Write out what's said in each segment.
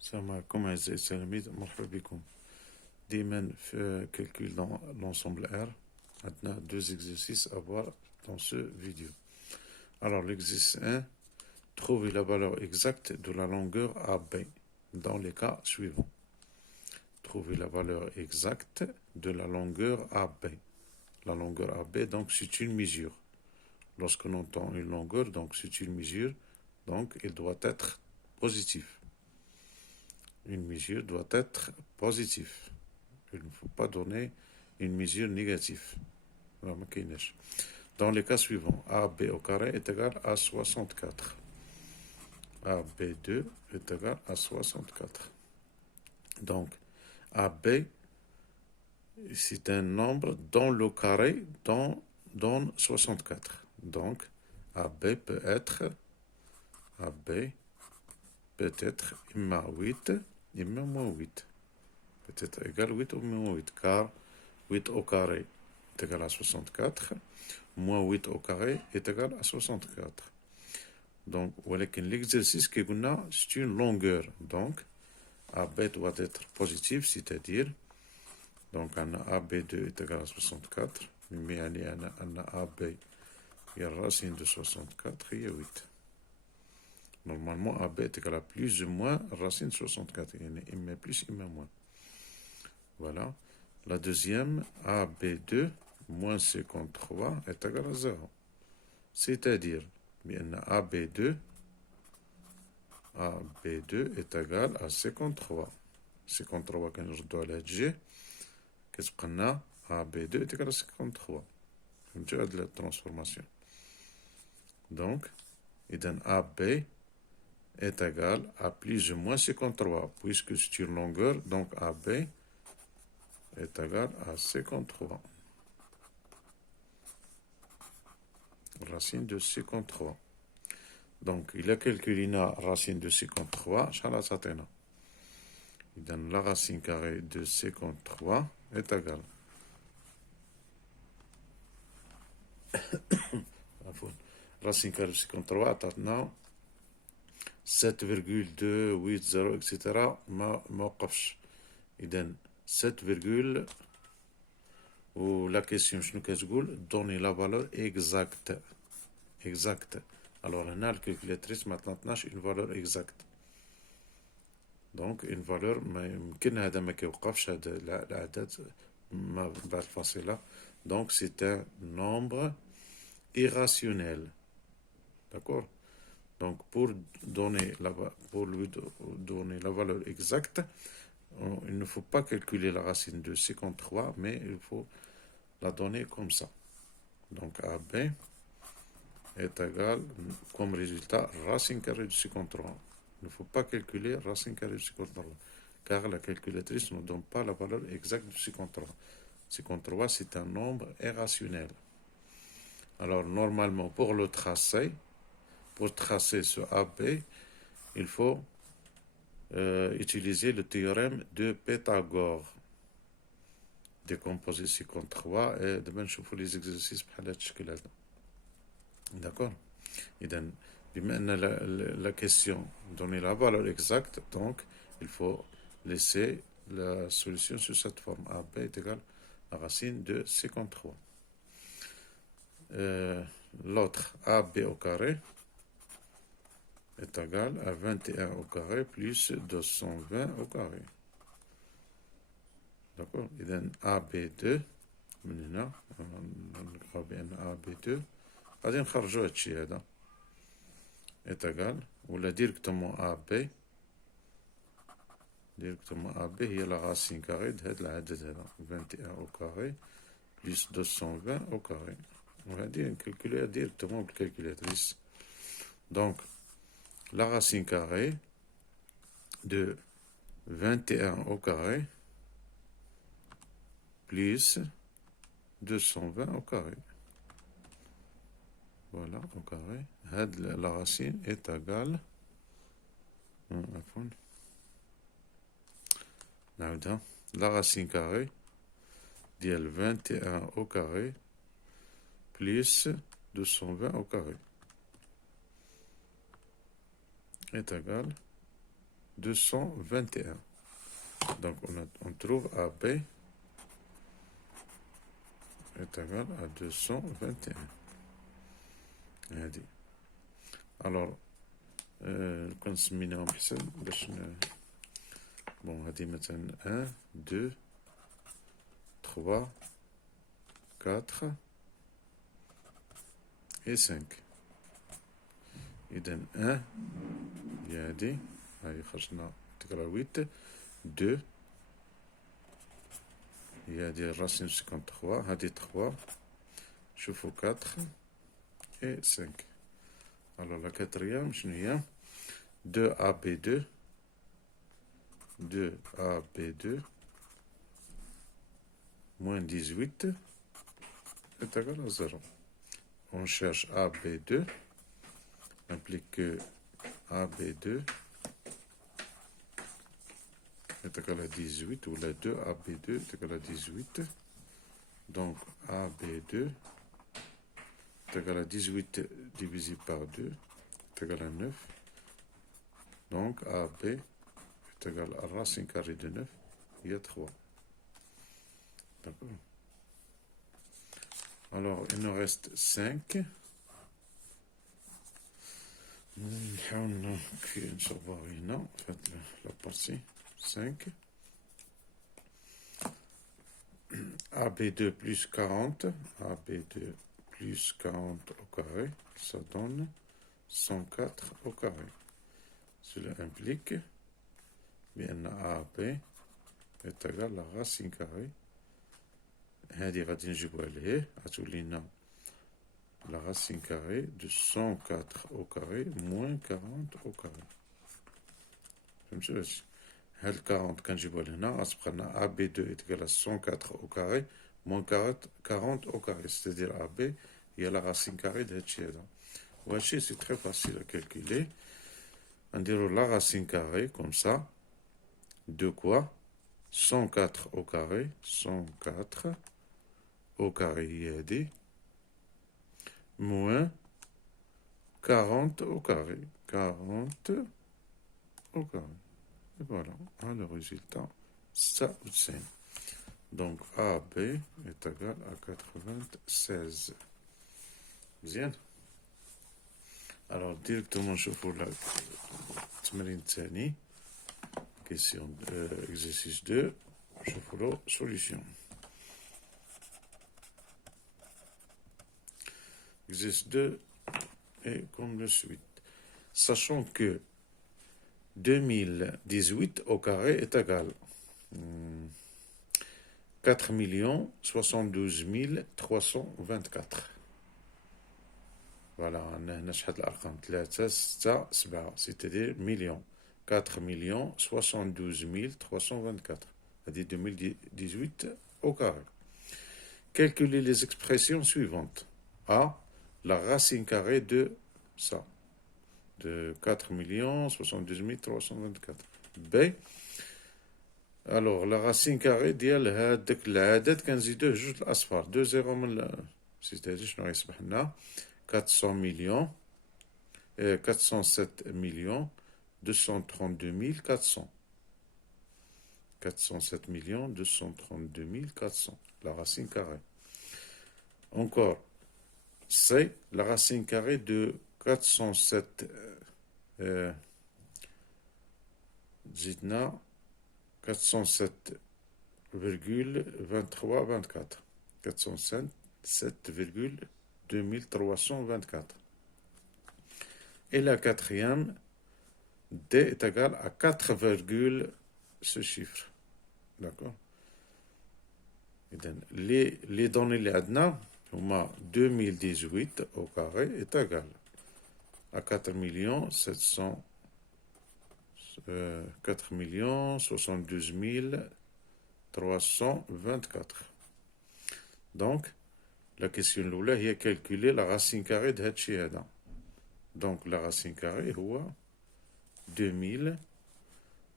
السلام عليكم أعزائي التلاميذ، مرحبا بكم. دائما في calcul dans l'ensemble R. Maintenant, deux exercices à voir dans ce vidéo. Alors, l'exercice 1, trouver la valeur exacte de la longueur AB dans les cas suivants. Trouver la valeur exacte de la longueur AB. La longueur AB, donc, c'est une mesure. Lorsqu'on entend une longueur, donc, c'est une mesure, donc, il doit être positif. Une mesure doit être positive. Il ne faut pas donner une mesure négative. Dans les cas suivants, AB au carré est égal à 64. AB2 est égal à 64. Donc, AB, c'est un nombre dont le carré donne 64. Donc, AB peut être imma 8, imma moins 8. Peut-être égal 8 ou moins 8, car 8 au carré est égal à 64, moins 8 au carré est égal à 64. Donc, l'exercice qui est c'est une longueur. Donc, AB doit être positif, c'est-à-dire, donc, AB2 est égal à 64, mais AB, il y a racine de 64, il y a 8. Normalement, AB est égal à plus ou moins racine de 64, il y a imma plus, imma moins. Voilà. La deuxième, AB2 moins 53 est égal à 0. C'est-à-dire, AB2 est égal à 53. 53 quand je dois la G, qu'est-ce qu'on a? AB2 est égal à 53. Je vais la transformation. Donc, AB est égal à plus ou moins 53, puisque c'est une longueur, donc AB est égal à 53. Racine de 53. Donc, il a calculé la racine de 53. Il donne la racine carrée de 53 est égale. Racine carrée de 53, maintenant 7,280, etc. ما وقفش. Il donne 7, ou la question, je nous donner la valeur exacte. Exacte. Alors, on a la calculatrice maintenant, une valeur exacte. Donc, une valeur, يمكن هذا ما كيوقفش هذا الأعداد ما بعد الفاصلة. Donc, c'est un nombre irrationnel. D'accord? Donc, pour lui donner la valeur exacte, il ne faut pas calculer la racine de 53, mais il faut la donner comme ça. Donc, AB est égal, comme résultat, racine carrée de 53. Il ne faut pas calculer racine carrée de 53, car la calculatrice ne donne pas la valeur exacte de 53. 53, c'est un nombre irrationnel. Alors, normalement, pour tracer ce AB, il faut utiliser le théorème de Pythagore. Décomposer 53 et de même chauffer les exercices pour la chocolaté. D'accord? Et donc, la question donner la valeur exacte, donc il faut laisser la solution sur cette forme. AB est égal à la racine de 53. L'autre, AB au carré est égal à 21 au carré plus 220 au carré. D'accord? Et donc AB2 من هنا نقرأ بأن AB2 غادي نخرجو هادشي هذا est égal ولا ديريكتومون AB هي لا راسين كاري د هاد العدد هذا 21 au carré plus 220 au carré. وهادي نكالكوليها ديريكتومون بالكالكولاتريس. Donc la racine carrée de 21 au carré plus 220 au carré. Voilà, au carré. La racine est égale. La racine carrée de 21 au carré plus 220 au carré est égale 221. Donc on trouve AB est égal à 221. Alors, quand نسميناهم حسن باش bon هذه مثلا 1 2 3 4 et 5. إذن 1 هي هذه هاي خرجنا تقرا 8. 2 هي هذه الراسين 53 هذه 3. شوفوا 4 et 5. Alors la quatrième, شنو هي 2AB2 2AB2 moins 18 est égal à 0. On cherche AB2, implique que AB2 est égal à 18, ou la 2AB2 est égal à 18. Donc AB2 est égal à 18 divisé par 2 est égal à 9. Donc AB est égal à racine carrée de 9, il y a 3. D'accord. Alors, il nous reste 5. En fait, la partie 5. AB2 plus 40. AB2 plus 40 au carré, ça donne 104 au carré. Cela implique بأن AB est égal à la racine carrée. هذه غادي نجيبوها لهيه غتولينا la racine carrée de 104 au carré moins 40 au carré. فهمتوا هادشي؟ هاد 40 كنجيبوها لهنا غتبقى لنا AB2 est égal à 104 au carré moins 40 au carré, c'est-à-dire AB il y a la racine carrée de هادشي هذا. وهادشي c'est très facile à calculer. نديرو la racine carrée comme ça de quoi 104 au carré 104 au carré هي هادي moins 40 au carré 40 au carré. Et voilà, le résultat, ça aussi. Donc AB est égal à 96. Bien. Alors directement je fais la تمرين الثاني question exercice 2. Je fais la solution. Exercice 2 est comme le suite. Sachant que 2018 au carré est égal 4 72 324. Voilà, on a شحال الأرقام 3 6 7 c'est-à-dire millions 4 72 324. هذه 2018 au carré. Calculez les expressions suivantes. A, la racine carrée de ça, de 4 72 324. B, alors la racine carrée ديال هذاك العدد كنزيدوه جوج الأصفار 2 0 من c'est-à-dire شنو غيصبح لنا 400 millions 407 millions 232 400. 407 millions 232 400, la racine carrée. Encore, c'est la racine carrée de 407 زدنا 407,2324 407,2324. Et la quatrième, D est égal à 4, ce chiffre. D'accord. Les données اللي عندنا هما 2018 au carré est égal à 4 700 4 72 324. Donc la question الأولى هي calculer la racine carrée de هادشي هذا. Donc la racine carrée هو 2000.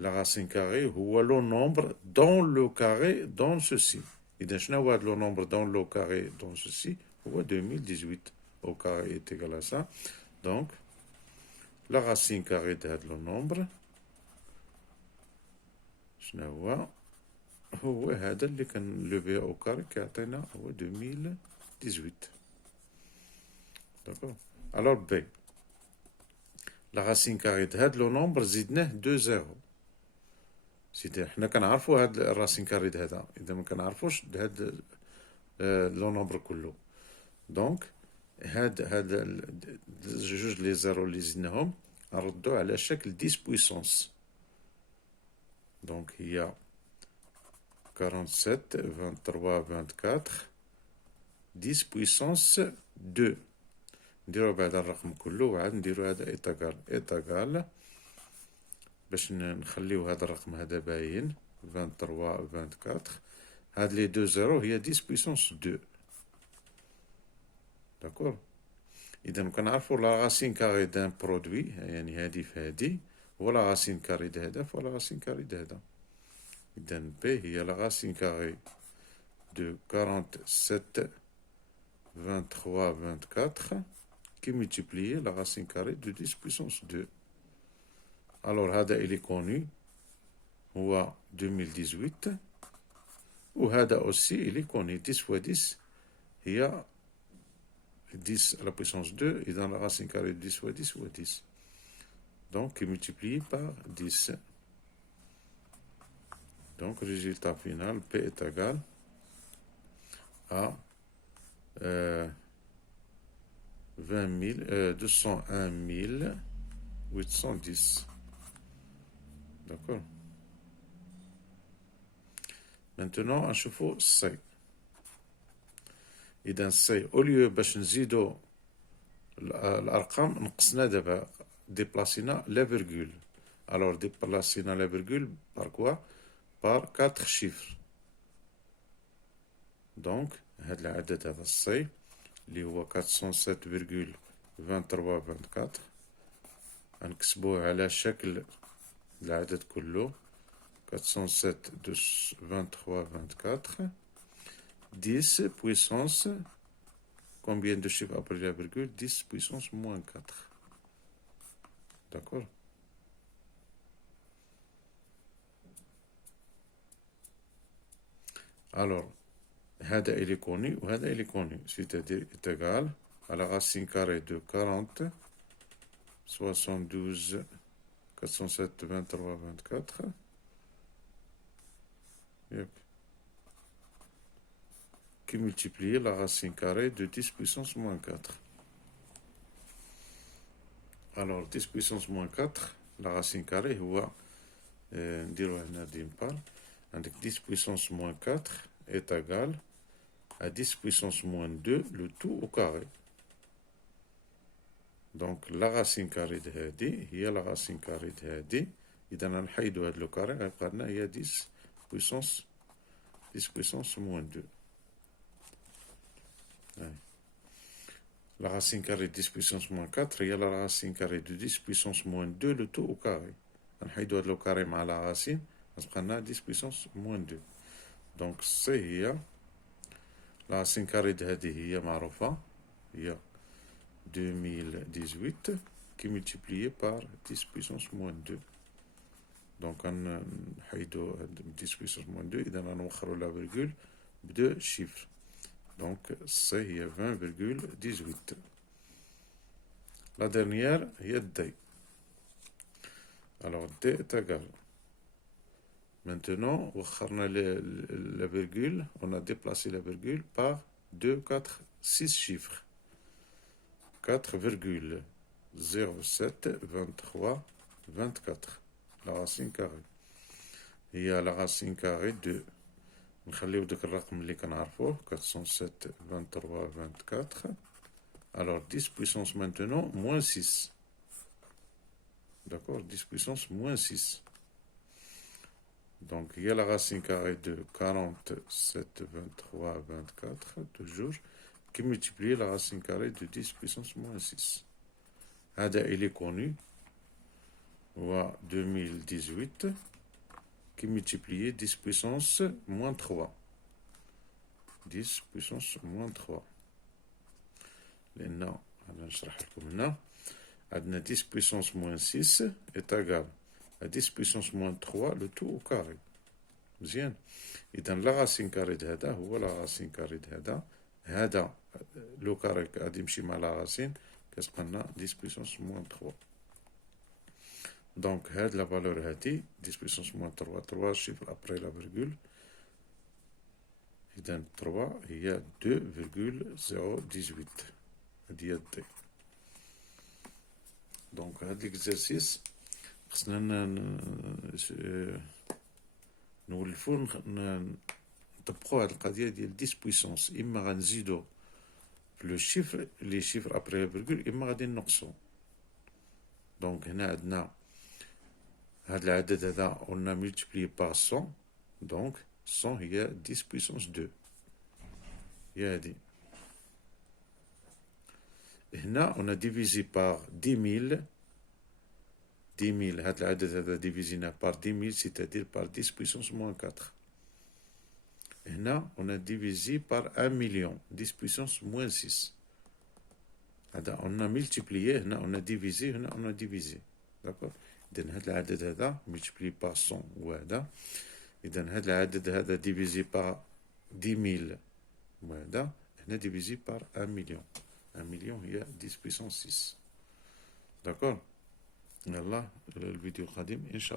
La racine carrée هو le nombre dans le carré dans ceci. إذا شنو هو le nombre dans le carré dans ceci هو 2018 au carré est égal à ça. Donc la racine carrée de le nombre شنو هو هذا اللي كنلوفيه او كاري كيعطينا هو 2018. داكوغ. الوغ بي لا راسين كاري د هاد لو نومبر زدناه 2 زيرو. سيدي حنا كنعرفو هاد الراسين كاري د هذا، اذا ما كنعرفوش د هاد لو نومبر كله. دونك هاد جوج لي زيرو اللي زدناهم نردو على شكل 10 بويسونس. دونك هي 47 23 24 10 بويسونس 2. نديرو بعد الرقم كله وعاد نديرو هذا ايتاغال باش نخليو هذا الرقم هذا باين 23 24. هاد لي 2 زيرو هي 10 بويسونس 2. داكور. اذا كنعرفو لا راسين كاري دان برودوي، يعني هادي في هادي، ولا راسين كاري د هذا ولا راسين كاري د هذا. اذا بي هي لا راسين كاري دو 47 23 24 qui multiplie la racine carrée de 10 puissance 2. Alors هذا il est connu هو 2018 وهذا aussi il est connu 10 fois 10 هي 10 à la puissance 2 et dans la racine carrée de 10 fois 10 fois 10. Donc qui multiplie par 10. Donc résultat final P est égal à 201 810. D'accord. Maintenant نشوفو السي. إذا السي أوليو باش نزيدو الأرقام نقصنا دابا ديبلاسينا لا فيرغول. ألور ديبلاسينا لا فيرغول بار كوا؟ بار 4 شيفر. دونك هاد العدد هذا السي اللي هو 407,23 غنكتبوه على شكل العدد كله 407,23 10 puissance combien de chiffres après la virgule 10 puissance moins 4. D'accord. Alors هذا il est connu وهذا il est connu, c'est-à-dire est égal à la racine carrée de 40 72 407 23 24. Yep. Qui multiplie la racine carrée de 10 puissance moins 4. Alors 10 puissance moins 4 la racine carrée هو نديرو هنا ديمبار عندك 10 puissance moins 4 est égal à 10 puissance moins 2 le tout au carré. Donc la racine carrée de هادي هي la racine carrée de هادي. إذا نحيدو هاد لو كاري غيبقى لنا هي 10 puissance moins 2. La racine carrée de 10 puissance moins 4 هي la racine carrée de 10 puissance moins 2 le tout au carré. نحيدو هاد لو كاري مع la racine غتبقى لنا 10 puissance moins 2. Donc C هي la racine carrée de هادي هي معروفة هي 2018 qui multiplié par 10 puissance moins 2. Donc نحيدو 10 puissance moins 2 إذا نوخرو لا فيرغول ب2 chiffres. Donc C هي 20,18. La dernière هي D. Alors D est égal. Maintenant, وخرنا la virgule, on a déplacé la virgule par 2, 4, 6 chiffres. 4,07 23 24. La racine carrée. هي la racine carrée de نخليو داك الرقم اللي كنعرفوه 407 23 24. Alors 10 puissance maintenant moins 6. D'accord, 10 puissance moins 6. Donc il y a la racine carrée de 47 23 24 toujours qui multiplie la racine carrée de 10 puissance moins 6. هذا il est connu هو 2018 qui multiplie 10 puissance moins 3. 10 puissance moins 3. لأن أنا نشرح لكم هنا عندنا 10 puissance moins 6 est égal à 10 puissance moins 3 le tout au carré. مزيان. إذا لا غاسين كاري هذا هو لا غاسين كاري هذا لو كاري غادي يمشي مع لا غاسين كتبقى لنا 10 بويسونس موان 3. دونك هاد لا فالور هادي 10 بويسونس موان 3 شيفر ابري لا فيرغول. إذا 3 هي 2,018 هادي هي دي. دونك هاد ليكزارسيس خصنا نولفو نطبقو هاد القضية ديال 10 بويسونس، إما غنزيدو في لو شيفر لي شيفر ابري لا فيرغول إما غادي نقصو. دونك هنا عندنا هاد العدد هذا قلنا ملتبلي باغ 100، دونك 100 هي 10 بويسونس 2 هي هادي. هنا on a divisé par 10 000 هاد العدد هذا ديفيزينا par 10 000 c'est-à-dire par 10 puissance moins 4. هنا on a divisé par 1 million 10 puissance moins 6. هذا on a multiplié، هنا on a divisé، هنا on a divisé. d'accord. إذن هاد العدد هذا multiplié par 100 هو هذا. إذن هاد العدد هذا divisé par 10 000 هو هذا. هنا divisé par 1 million. 1 million هي 10 puissance 6. d'accord. يلا الفيديو القادم إن شاء الله.